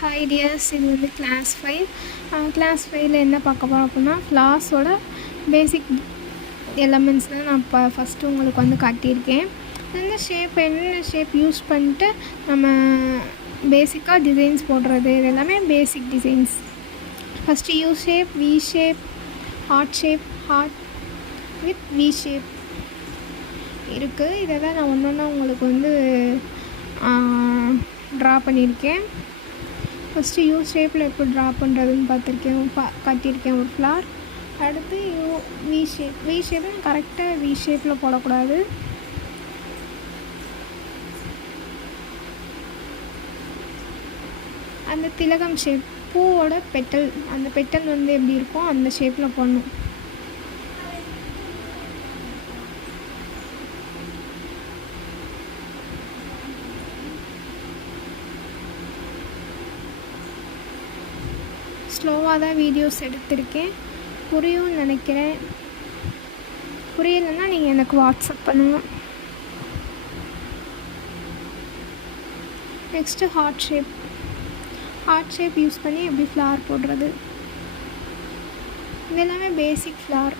Hi tears, இது வந்து class 5. Class 5ல் என்ன பார்க்க போகிறோம் அப்படின்னா, ஃப்ளார்ஸோட பேசிக் எலமெண்ட்ஸ் தான் நான் இப்போ ஃபஸ்ட்டு உங்களுக்கு வந்து காட்டியிருக்கேன். இந்த ஷேப் என்னென்ன ஷேப் யூஸ் பண்ணிட்டு நம்ம பேசிக்காக டிசைன்ஸ் போடுறது, இது எல்லாமே basic designs. First you shape, V shape, heart with V shape இருக்குது. இதை தான் நான் ஒன்று ஒன்றா உங்களுக்கு வந்து ட்ரா பண்ணியிருக்கேன். ஃபஸ்ட்டு யூ ஷேப்பில் எப்படி ட்ரா பண்ணுறதுன்னு காட்டியிருக்கேன் ஒரு ஃப்ளார். அடுத்து வி ஷேப் கரெக்டாக வி ஷேப்பில் போடக்கூடாது. அந்த திலகம் ஷேப், பூவோட பெட்டல், அந்த பெட்டல் வந்து எப்படி இருக்கும் அந்த ஷேப்பில் போடணும். ஸ்லோவாக தான் வீடியோஸ் எடுத்திருக்கேன், புரியும்னு நினைக்கிறேன். புரியலைன்னா நீங்கள் எனக்கு வாட்ஸ்அப் பண்ணுங்கள். நெக்ஸ்ட்டு ஹார்ட் ஷேப் யூஸ் பண்ணி எப்படி ஃப்ளார் போடுறது, இது எல்லாமே பேசிக் ஃப்ளார்.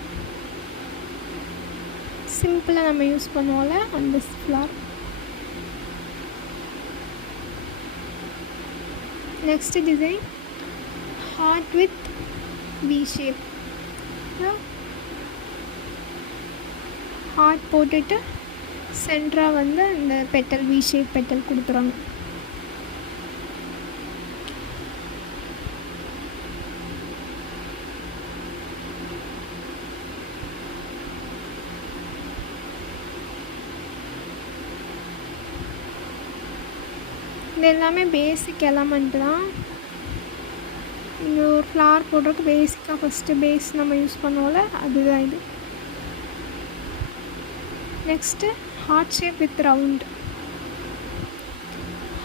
சிம்பிளாக நம்ம யூஸ் பண்ணுவோம்ல அந்த flower. Next design heart with V shape. Heart போட்டுட்டு சென்டராக வந்து அந்த பெட்டல், வி ஷேப் பெட்டல் கொடுத்துறாங்க. இது எல்லாமே பேசிக் எலமெண்ட் தான். இங்கே ஒரு ஃப்ளார் போடுறதுக்கு பேசிக்காக ஃபஸ்ட்டு பேஸ் நம்ம யூஸ் பண்ணுவோம்ல, அதுதான் இது. Next heart shape with round.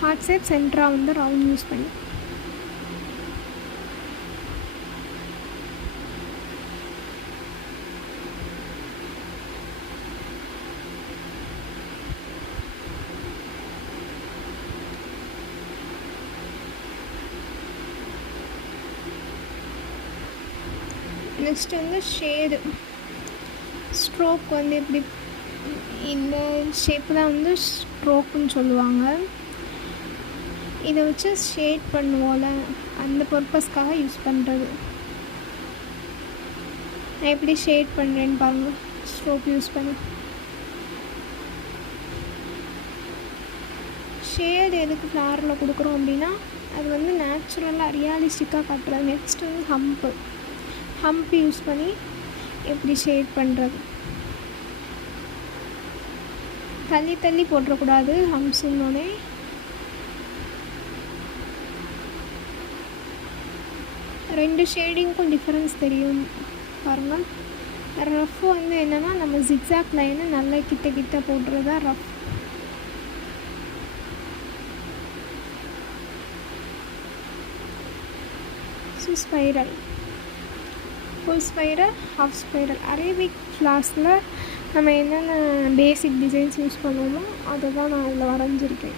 Heart shape சென்டராக வந்து ரவுண்ட் யூஸ் பண்ணி. நெக்ஸ்ட் வந்து ஷேடு, ஸ்ட்ரோக் வந்து எப்படி, இந்த ஷேப்பு தான் வந்து ஸ்ட்ரோக்குன்னு சொல்லுவாங்க. இதை வச்சு ஷேட் பண்ணுவோம்ல, அந்த பர்பஸ்க்காக யூஸ் பண்ணுறது. நான் எப்படி ஷேட் பண்ணுறேன்னு பாருங்கள், ஸ்ட்ரோக் யூஸ் பண்ணி. ஷேடு எதுக்கு ஃப்ளாரில் கொடுக்குறோம் அப்படின்னா, அது வந்து நேச்சுரலாக ரியாலிஸ்டிக்காக காட்டுறது. நெக்ஸ்ட் வந்து ஹம்ப் யூஸ் பண்ணி எப்படி ஷேட் பண்ணுறது. தள்ளி போட்டுறக்கூடாது ஹம்ப்ஸுன்னொன்னே. ரெண்டு ஷேடிங்க்கும் டிஃப்ரென்ஸ் தெரியும் பாருங்கள். ரஃப் வந்து என்னென்னா, நம்ம ஜிக்ஸாக் லைனை நல்லா கிட்ட போட்டுறது தான் rough. Spiral, full spiral, half spiral. Arabic ஃப்ளார்ஸில் நம்ம என்னென்ன பேசிக் டிசைன்ஸ் யூஸ் பண்ணுவோமோ அதை தான் நான் இதில் வரைஞ்சிருக்கேன்.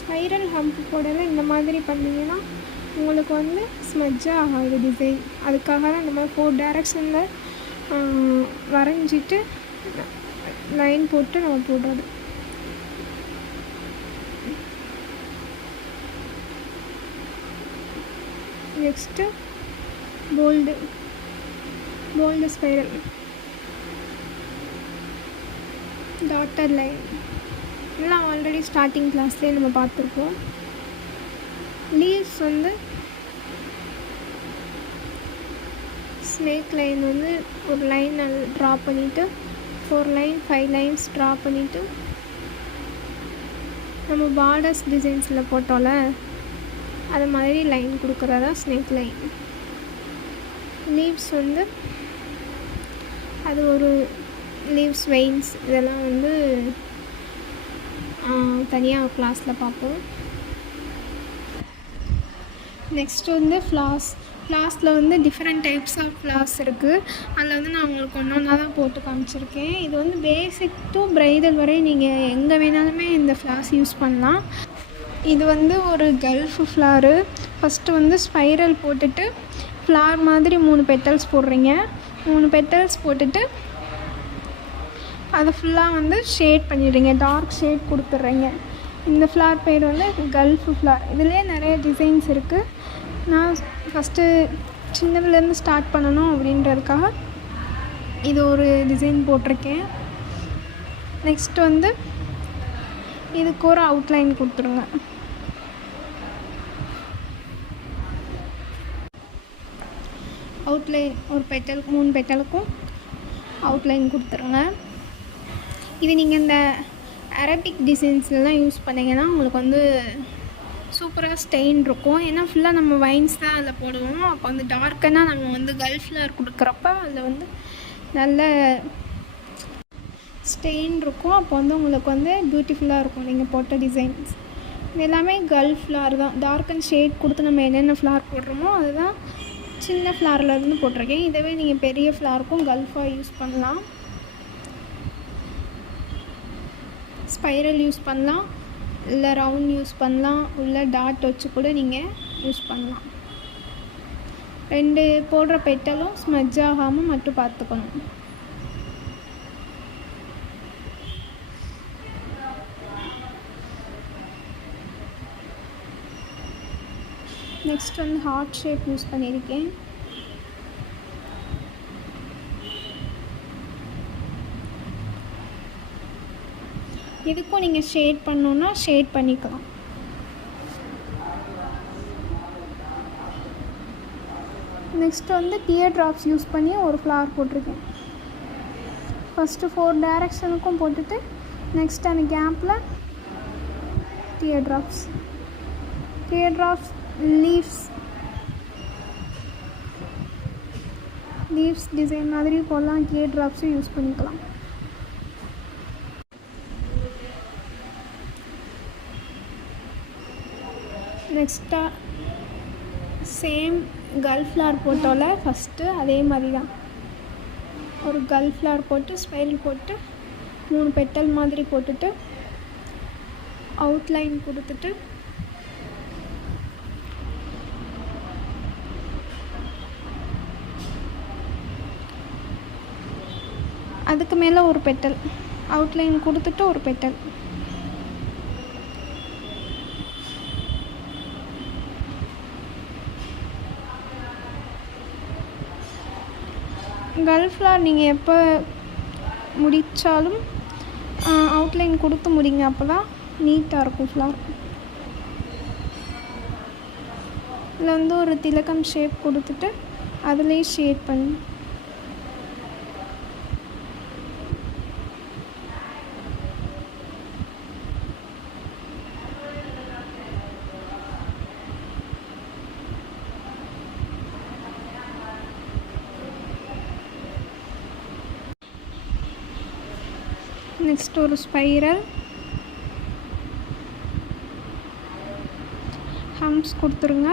ஸ்பைரல் ஹம்ப் போடல இந்த மாதிரி பண்ணிங்கன்னா உங்களுக்கு வந்து ஸ்மஜ்ஜாக ஆகாது டிசைன். அதுக்காக தான் நம்ம 4 டைரக்ஷனில் வரைஞ்சிட்டு லைன் போட்டு நம்ம போடுறது. Next bold spiral, dotted line எல்லாம் ஆல்ரெடி ஸ்டார்டிங் கிளாஸ்லேயே நம்ம பார்த்துருக்கோம். லீவ்ஸ் வந்து ஸ்னேக் லைன் வந்து ஒரு லைன் ட்ரா பண்ணிவிட்டு 5 லைன்ஸ் ட்ரா பண்ணிவிட்டு நம்ம பார்டர்ஸ் டிசைன்ஸில் போட்டோம்ல அது மாதிரி லைன் கொடுக்குறதா ஸ்னேக் லைன். லீவ்ஸ் வந்து அது ஒரு லீவ்ஸ், வெயின்ஸ், இதெல்லாம் வந்து தனியாக கிளாஸில் பார்ப்போம். நெக்ஸ்ட் வந்து ஃப்ளார்ஸில் வந்து டிஃப்ரெண்ட் டைப்ஸ் ஆஃப் ஃப்ளார்ஸ் இருக்குது. அதில் வந்து நான் உங்களுக்கு ஒன்று ஒன்றா தான் போட்டு காமிச்சிருக்கேன். இது வந்து பேசிக் டு ப்ரைடல் வரை நீங்கள் எங்கே வேணாலுமே இந்த ஃப்ளார்ஸ் யூஸ் பண்ணலாம். இது வந்து ஒரு கல்ஃப் ஃப்ளாரு. ஃபஸ்ட்டு வந்து ஸ்பைரல் போட்டுட்டு ஃப்ளார் மாதிரி 3 பெட்டல்ஸ் போடுறீங்க. 3 பெட்டல்ஸ் போட்டுட்டு அதை ஃபுல்லாக வந்து ஷேட் பண்ணிடுறீங்க, டார்க் ஷேட் கொடுத்துட்றீங்க. இந்த ஃப்ளார் பேர் வந்து கல்ஃப் ஃப்ளார். இதிலே நிறைய டிசைன்ஸ் இருக்குது. நான் ஃபஸ்ட்டு சின்னதுலேருந்து ஸ்டார்ட் பண்ணணும் அப்படின்றதுக்காக இது ஒரு டிசைன் போட்டிருக்கேன். நெக்ஸ்ட் வந்து இதுக்கு ஒரு அவுட்லைன் கொடுத்துருங்க. அவுட்லைன் ஒரு பெட்டல் 3 பெட்டலுக்கும் அவுட்லைன் கொடுத்துருங்க. இது நீங்கள் இந்த அரபிக் டிசைன்ஸ்லாம் யூஸ் பண்ணிங்கன்னா உங்களுக்கு வந்து சூப்பராக ஸ்டெயின் இருக்கும். ஏன்னா ஃபுல்லாக நம்ம வைன்ஸ் தான் அதில் போடுவோம். அப்போ வந்து டார்க்கனாக நம்ம வந்து கல்ஃப் ஃப்ளார் கொடுக்குறப்ப அதில் வந்து நல்ல ஸ்டெயின் இருக்கும். அப்போ வந்து உங்களுக்கு வந்து பியூட்டிஃபுல்லாக இருக்கும் நீங்கள் போட்ட டிசைன்ஸ். இது எல்லாமே கல்ஃப் ஃப்ளார் தான். டார்க் அண்ட் ஷேட் கொடுத்து நம்ம என்னென்ன ஃப்ளார் போடுறோமோ அதுதான் சின்ன ஃப்ளார்லேருந்து போட்டிருக்கேன். இதவே நீங்கள் பெரிய ஃப்ளாருக்கும் கல்ஃபாக யூஸ் பண்ணலாம். ஸ்பைரல் யூஸ் பண்ணலாம், இல்லை ரவுண்ட் யூஸ் பண்ணலாம், இல்லை டாட் வச்சு கூட நீங்கள் யூஸ் பண்ணலாம். 2 போடுற பெட்டலும் ஸ்மஜ் ஆகாமல் மட்டும் பார்த்துக்கணும். நெக்ஸ்ட் வந்து ஹார்ட் ஷேப் யூஸ் பண்ணியிருக்கேன். இதுக்கும் நீங்கள் ஷேட் பண்ணணுன்னா ஷேட் பண்ணிக்கலாம். நெக்ஸ்ட் வந்து டியர் ட்ராப்ஸ் யூஸ் பண்ணி ஒரு ஃப்ளார் போட்டிருக்கேன். ஃபஸ்ட்டு 4 டைரக்ஷனுக்கும் போட்டுட்டு நெக்ஸ்ட் அந்த கேப்பில் டியர் ட்ராப்ஸ் லீவ்ஸ் டிசைன் மாதிரி போடலாம். டியர் ட்ராப்ஸும் யூஸ் பண்ணிக்கலாம். நெக்ஸ்ட்டாக சேம் கல்ஃப் ஃப்ளார் போட்டோல ஃபஸ்ட்டு அதே மாதிரி தான் ஒரு கல்ஃப் ஃப்ளார் போட்டு ஸ்பைரல் போட்டு 3 பெட்டல் மாதிரி போட்டுட்டு அவுட்லைன் கொடுத்துட்டு அதுக்கு மேலே ஒரு பெட்டல் அவுட்லைன் கொடுத்துட்டு ஒரு பெட்டல். கல்ஃப் ஃப்ளார் நீங்கள் எப்போ முடித்தாலும் அவுட்லைன் கொடுத்து முடிங்க. அப்போ தான் நீட்டாக இருக்கும் ஃப்ளார். இதில் வந்து ஒரு திலகம் ஷேப் கொடுத்துட்டு அதிலே ஷேட் பண்ணி நெக்ஸ்ட் ஒரு ஸ்பைரல் ஹம்ஸ் கொடுத்துருங்க.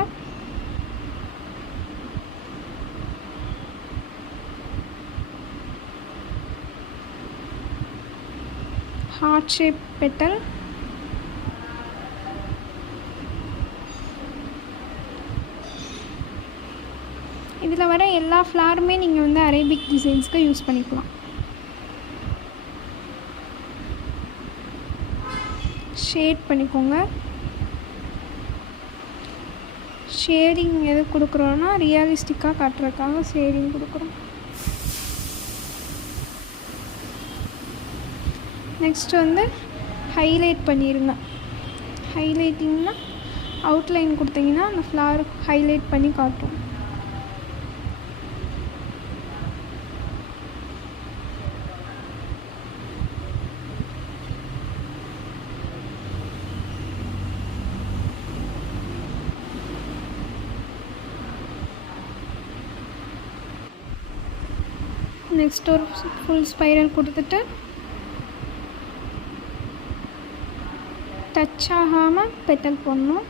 ஹார்ட் ஷேப் பெட்டல், இதில் வர எல்லா ஃப்ளாருமே நீங்கள் வந்து அரேபிக் டிசைன்ஸ்க்கு யூஸ் பண்ணிக்கலாம். ஷேட் பண்ணிக்கோங்க. ஷேடிங் எது கொடுக்குறோன்னா ரியலிஸ்டிக்காக காட்டுறதுக்காக ஷேடிங் கொடுக்குறோம். நெக்ஸ்ட் வந்து ஹைலைட் பண்ணிடுங்க. ஹைலைட்டிங்னா அவுட்லைன் கொடுத்தீங்கன்னா அந்த ஃப்ளார் ஹைலைட் பண்ணி காட்டும். நெக்ஸ்ட் ஒரு ஃபுல் ஸ்பைரல் கொடுத்துட்டு டச் ஆகாமல் பெட்டல் போடணும்.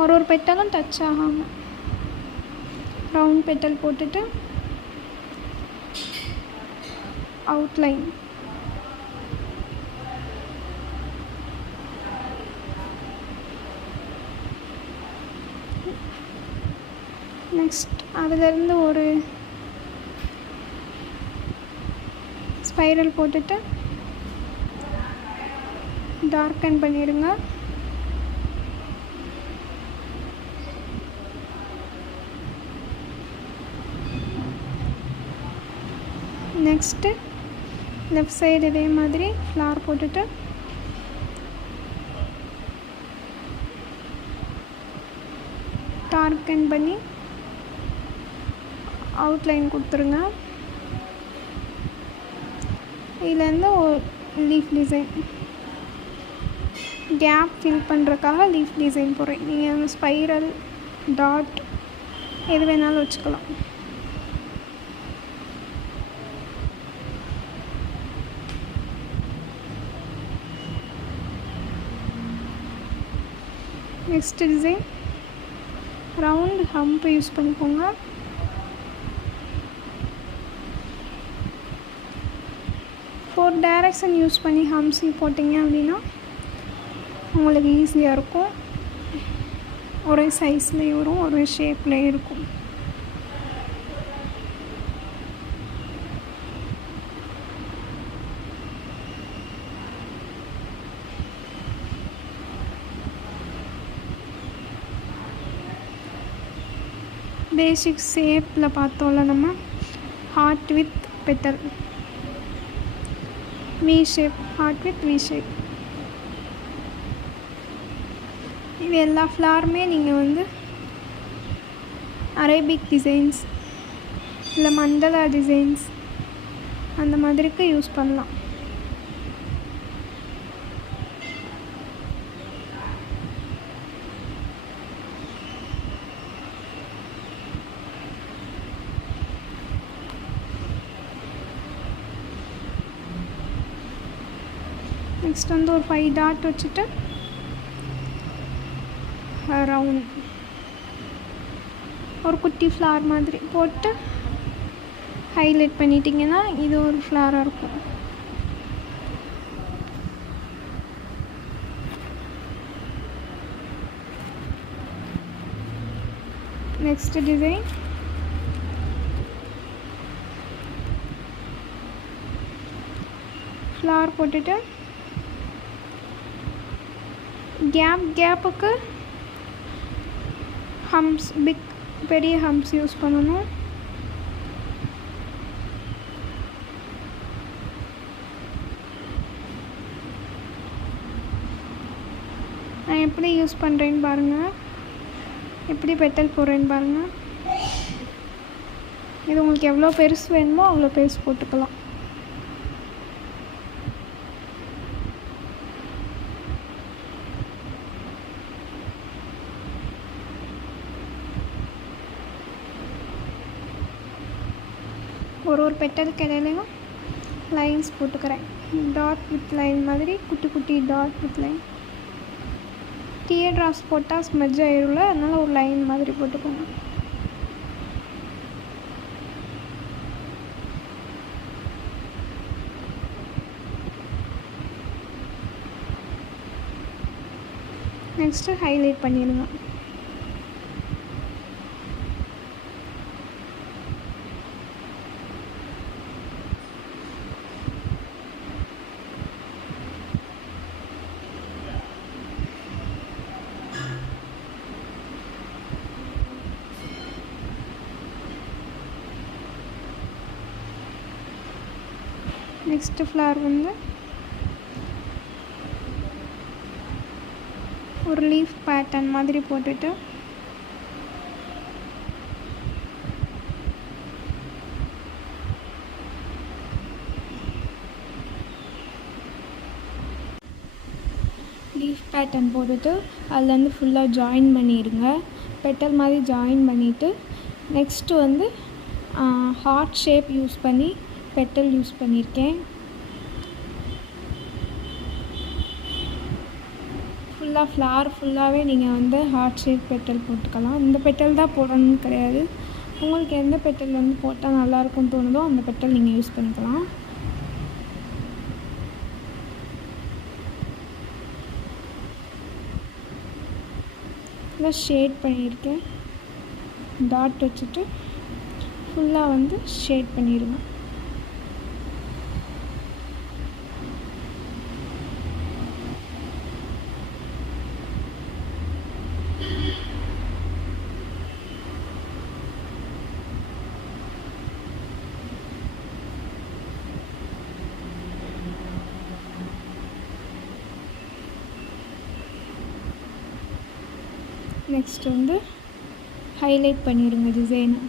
ஒரு பெட்டலும் டச் ஆகாமல் ரவுண்ட் பெட்டல் போட்டுட்டு அவுட்லைன் நெக்ஸ்ட் அதிலிருந்து ஒரு ஸ்பைரல் போட்டுட்டு டார்க்கன் பண்ணிடுங்க. நெக்ஸ்ட்டு லெஃப்ட் சைடு இதே மாதிரி ஃப்ளவர் போட்டுட்டு டார்க்கன் பண்ணி அவுட்லைன் கொடுத்துருங்க. இதுலேருந்து ஒரு லீஃப் டிசைன் கேப் ஃபில் பண்ணுறதுக்காக லீஃப் டிசைன் போடுறேன். நீங்கள் ஸ்பைரல் டாட் எது வேணாலும் வச்சுக்கலாம். Next design round hump use பண்ணிக்கோங்க. ஃபோர் டைரக்ஷன் யூஸ் பண்ணி ஹம்ப்ஸ் போட்டிங்க அப்படின்னா உங்களுக்கு ஈஸியாக இருக்கும். ஒரே சைஸ்லேயும் வரும், ஒரே ஷேப்லேயும் இருக்கும். பேசிக் ஷேப்பில் பார்த்தோம்ல நம்ம heart with petal, V shape, heart with V shape. இது எல்லா ஃப்ளாருமே நீங்கள் வந்து அரேபிக் டிசைன்ஸ் இல்லை மண்டலா டிசைன்ஸ் அந்த மாதிரிக்கு யூஸ் பண்ணலாம். நெக்ஸ்ட் வந்து ஒரு 5 டாட் வச்சுட்டு ரவுண்ட் ஒரு குட்டி ஃப்ளார் மாதிரி போட்டு ஹைலைட் பண்ணிட்டிங்கன்னா இது ஒரு ஃப்ளாராக இருக்கும். நெக்ஸ்ட் டிசைன் ஃப்ளார் போட்டுட்டு கேப்புக்கு ஹம்ப்ஸ், பெரிய ஹம்ப்ஸ் யூஸ் பண்ணணும். நான் எப்படி யூஸ் பண்ணுறேன்னு பாருங்கள், எப்படி பெட்டல் போடுறேன்னு பாருங்கள். இது உங்களுக்கு எவ்வளோ பெருசு வேணுமோ அவ்வளோ பெருசு போட்டுக்கலாம். ஒரு பெட்டலுக்கு இடையிலையும் லைன்ஸ் போட்டுக்கிறேன். டாட் வித் லைன் மாதிரி குட்டி குட்டி dot with line. Dear drops போட்டால் ஸ்மெட்ஜ் ஆகிடும்ல, அதனால் ஒரு லைன் மாதிரி போட்டுக்கோங்க. நெக்ஸ்ட்டு ஹைலைட் பண்ணிடுங்க. நெக்ஸ்ட்டு ஃப்ளவர் வந்து ஒரு லீஃப் பேட்டர்ன் மாதிரி போட்டுட்டு லீஃப் பேட்டர்ன் போட்டுட்டு அதுலேருந்து ஃபுல்லாக ஜாயின் பண்ணிடுங்க. பெட்டல் மாதிரி ஜாயின் பண்ணிவிட்டு நெக்ஸ்ட்டு வந்து ஹார்ட் ஷேப் யூஸ் பண்ணி பெட்டல் யூஸ் பண்ணியிருக்கேன். ஃபுல்லாக ஃப்ளார் ஃபுல்லாகவே நீங்கள் வந்து ஹார்ட் ஷேப் பெட்டல் போட்டுக்கலாம். இந்த பெட்டல் தான் போடணும்னு கிடையாது, உங்களுக்கு எந்த பெட்டல் வந்து போட்டால் நல்லாயிருக்கும்னு தோணுதோ அந்த பெட்டல் நீங்கள் யூஸ் பண்ணிக்கலாம். இதை ஷேட் பண்ணியிருக்கேன். டாட் வச்சுட்டு ஃபுல்லாக வந்து ஷேட் பண்ணிடுங்க. நெக்ஸ்ட் வந்து ஹைலைட் பண்ணிடுங்க டிசைனை.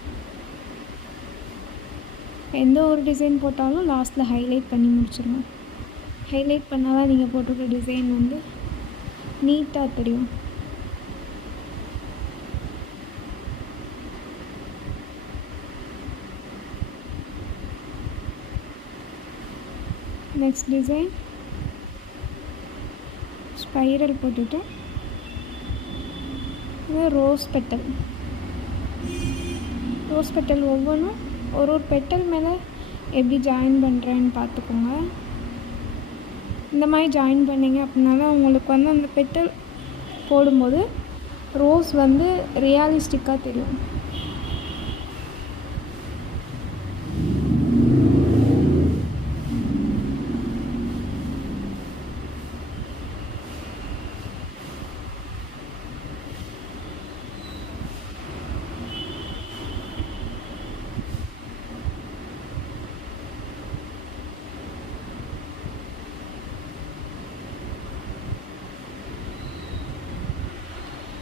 எந்த ஒரு டிசைன் போட்டாலும் லாஸ்ட்டில் ஹைலைட் பண்ணி முடிச்சிடுங்க. ஹைலைட் பண்ணால் தான் நீங்கள் போட்டிருக்க டிசைன் வந்து நீட்டாக தெரியும். நெக்ஸ்ட் டிசைன் ஸ்பைரல் போட்டுட்டு இது ரோஸ் பெட்டல். ரோஸ் பெட்டல் ஒவ்வொன்றும் ஒரு பெட்டல் மேலே எப்படி ஜாயின் பண்ணுறேன்னு பார்த்துக்கோங்க. இந்த மாதிரி ஜாயின் பண்ணிங்க அப்படின்னால உங்களுக்கு வந்து அந்த பெட்டல் போடும்போது ரோஸ் வந்து ரியலிஸ்டிக்காக தெரியும்.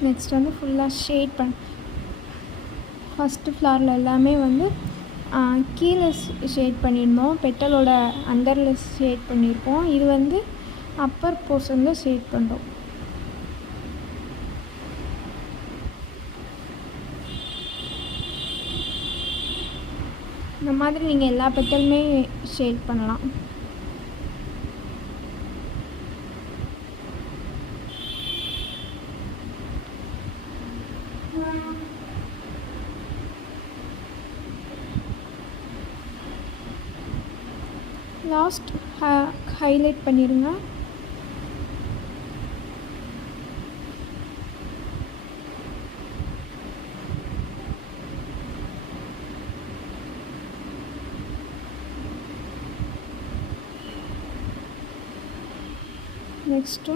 நெக்ஸ்ட் வந்து ஃபுல்லாக ஷேட் ஃபஸ்ட்டு ஃப்ளாரில் எல்லாமே வந்து கீழே ஷேட் பண்ணியிருந்தோம். பெட்டலோட அண்டரில் ஷேட் பண்ணியிருப்போம். இது வந்து அப்பர் போர்ஷனில் ஷேட் பண்ணுறோம். இந்த மாதிரி நீங்கள் எல்லா பெட்டலுமே ஷேட் பண்ணலாம். லாஸ்ட் ஹைலைட் பண்ணிடுங்க. Next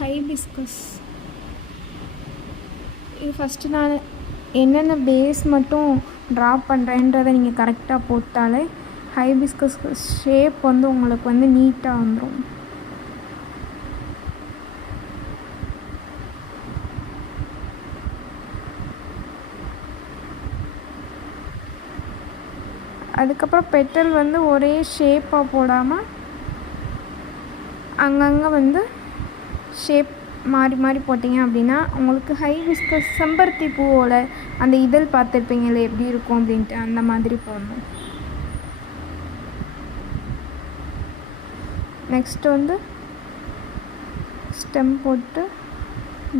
hibiscus. இது ஃபஸ்ட்டு நான் என்னென்ன பேஸ் மட்டும் ட்ரா பண்ணுறேன்றதை நீங்கள் கரெக்டாக போட்டாலே ஹைபிஸ்கஸ் ஷேப் வந்து உங்களுக்கு வந்து நீட்டாக வந்துடும். அதுக்கப்புறம் பெட்டல் வந்து ஒரே ஷேப்பாக போடாமல் அங்கங்கே வந்து ஷேப் மாறி மாறி போட்டிங்க அப்படின்னா உங்களுக்கு ஹைபிஸ்கஸ் செம்பருத்தி பூவோட அந்த இதழ் பார்த்துருப்பீங்களே எப்படி இருக்கும் அப்படின்ட்டு அந்த மாதிரி போடணும். நெக்ஸ்ட்டு வந்து ஸ்டெம் போட்டு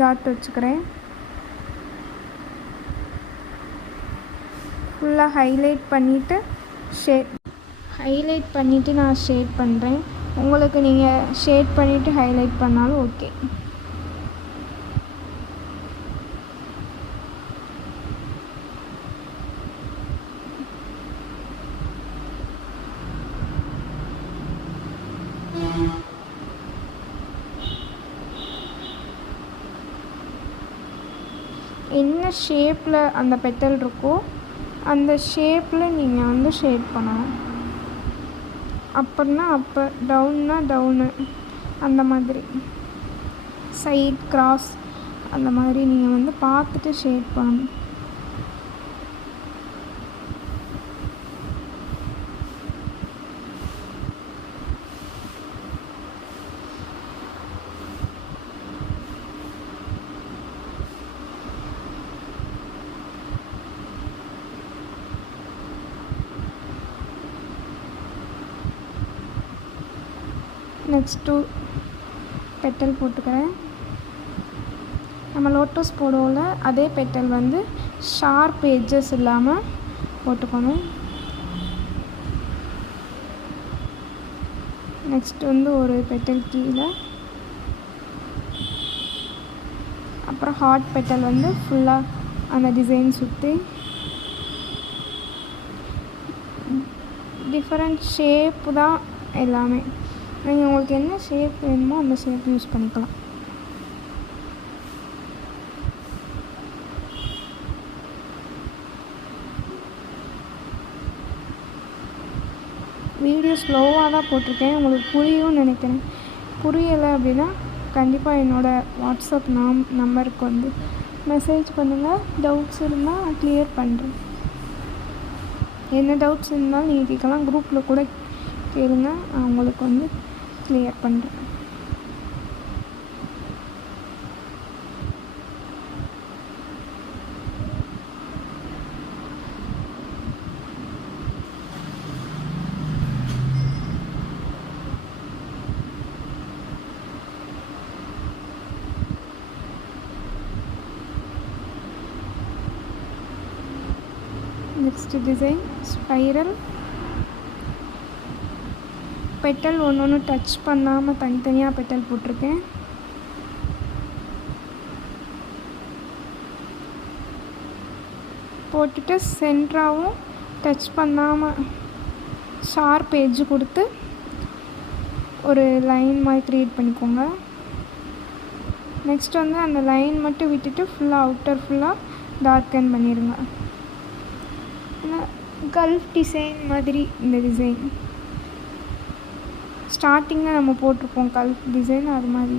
டாட் வச்சுக்கிறேன். ஃபுல்லாக ஹைலைட் பண்ணிவிட்டு நான் ஷேட் பண்ணுறேன். உங்களுக்கு நீங்கள் ஷேட் பண்ணிவிட்டு ஹைலைட் பண்ணாலும் ஓகே. என்ன ஷேப்பில் அந்த பெட்டல் இருக்கோ அந்த ஷேப்பில் நீங்கள் வந்து ஷேட் பண்ணணும். அப்பர்னா அப்பர், டவுன்னா டவுனு, அந்த மாதிரி சைட் கிராஸ் அந்த மாதிரி நீங்கள் வந்து பார்த்துட்டு ஷேட் பண்ணணும். நெக்ஸ்ட்டு பெட்டல் போட்டுக்கிறேன். நம்ம லோட்டஸ் போடுவோம்ல அதே பெட்டல் வந்து ஷார்ப் எட்ஜஸ் இல்லாமல் போட்டுக்கணும். நெக்ஸ்ட் வந்து ஒரு பெட்டல் கீழே, அப்புறம் ஹார்ட் பெட்டல் வந்து ஃபுல்லாக அந்த டிசைன் சுற்றி டிஃப்ரெண்ட் ஷேப்பு தான் எல்லாமே. நீங்கள் உங்களுக்கு என்ன ஷேப் வேணுமோ அந்த ஷேப் யூஸ் பண்ணிக்கலாம். வீடியோ ஸ்லோவாக தான் போட்டிருக்கேன், உங்களுக்கு புரியும்னு நினைக்கிறேன். புரியலை அப்படின்னா கண்டிப்பாக என்னோடய வாட்ஸ்அப் நம்பருக்கு வந்து மெசேஜ் பண்ணுங்கள். டவுட்ஸ் இருந்தால் நான் கிளியர் பண்ணுறேன். என்ன டவுட்ஸ் இருந்தாலும் நீங்கள் கேட்கலாம், குரூப்பில் கூட கேளுங்க, நான் உங்களுக்கு வந்து கிளியர் பண்ணுறேன். Next design spiral. பெட்டல் ஒன்று டச் பண்ணாமல் தனித்தனியாக பெட்டல் போட்டிருக்கேன். போட்டுட்டு சென்டராகவும் டச் பண்ணாமல் ஷார்ப் எட்ஜு கொடுத்து ஒரு லைன் மாதிரி க்ரியேட் பண்ணிக்கோங்க. நெக்ஸ்ட் வந்து அந்த லைன் மட்டும் விட்டுட்டு ஃபுல்லாக அவுட்டர் ஃபுல்லாக டார்க்கன் பண்ணிடுங்க. கல்ஃப் டிசைன் மாதிரி இந்த டிசைன் ஸ்டார்டிங்கில் நம்ம போட்டிருப்போம் கல்ஃப் டிசைன், அது மாதிரி